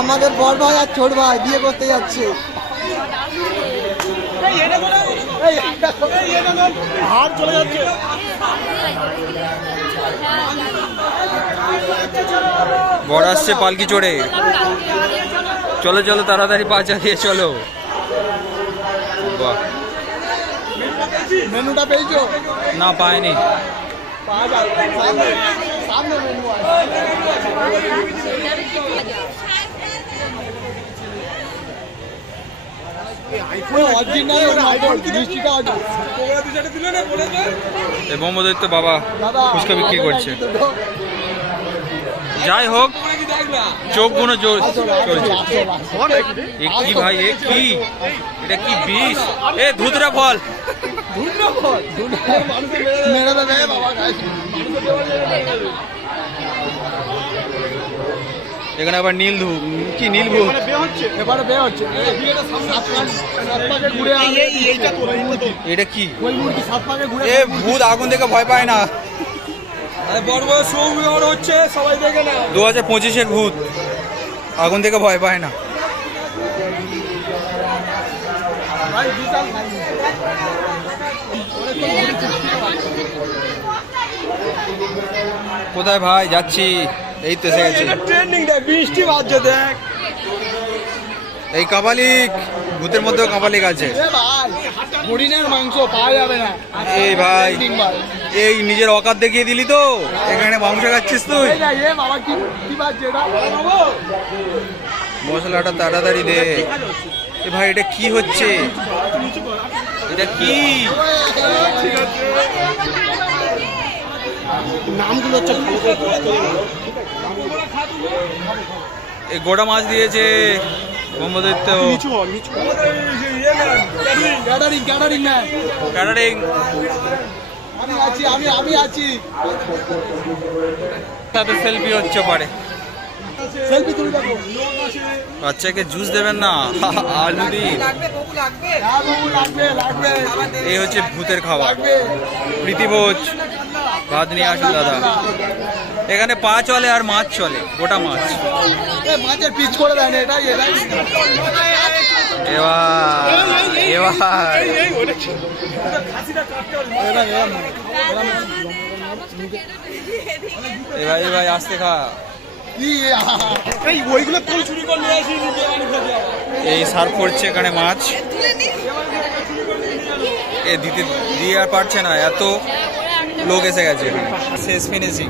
আমাদের বড় ভাই আর ছোট ভাই বিয়ে করতে যাচ্ছে। হার চলে যাচ্ছে। বড় আসছে পালকি চড়ে। চলো চলো তাড়াতাড়ি পা চালিয়ে চলো। বাহ। মেনুটা পেয়েছ? না পায়নি। মেনু ব্রহ্মদৈত্য বাবা ফুচকা বিক্রি করছে। যাই হোক চোখগুলো জোর চলছে। এ কি ভাই এ কি? এটা কি বিষ? এ ধুতরা ফল। এখানে আবার নীল ধূপ। কি নীল ভূত এবারে বে হচ্ছে সাত পাক সাত পাকে ঘুরে আসবে। এটা কি? ওই মুরগি সাত পাকে ঘুরে এ ভূত আগুন দেখে ভয় পায় না। দু হাজার পঁচিশের ভূত। আগুন থেকে ভয় পায় না। কোথায় ভাই? যাচ্ছি। এই তো এসে গেছি। ট্রেন্ডিং দেখ বৃষ্টি বাজছে দেখ। এই কাবালিক ভূতের মধ্যেও কাবালিক আছে। হরিণের মাংস পাওয়া যাবে না। এই ভাই এই নিজের অকাত দেখিয়ে দিলি তো? এখানে মাংস খাচ্ছিস তুই? এই যাই এ বাবা কি কি বাজছে এটা মশলাটা তাড়াতাড়ি দে। এ ভাই এটা কি হচ্ছে? এটা কি? নামগুলো হচ্ছে এই গোটা মাছ দিয়েছে। ব্রহ্মদৈত্য গ্যাদারিং গ্যাদারিং না ক্যাটারিং আমি আছি আমি আমি আছি। সাথে সেলফি হচ্ছে পারে। সেলফি তুলে দেখো। বাচ্চাকে জুস দেবেন না। আলু দিন বাবু লাগবে। লাগবে এই হচ্ছে ভূতের খাবার। প্রীতিভোজ। ভাত নিয়ে আসুন দাদা। এখানে পা চলে আর মাছ চলে গোটা মাছ। মাছের পিচ করে দেন এটাই এটাই। এবার এবার। এরম, এরম। এবার এবার আসতে খা। এই ওইগুলো তুই চুরি করে নিয়ে আসিস বিরিয়ানি খেতে যাব। এই সার্ভ করছে এখানে মাছ। এ দিতে দিয়ে আর পারছে না এত লোক এসে গেছে। শেষ ফিনিশিং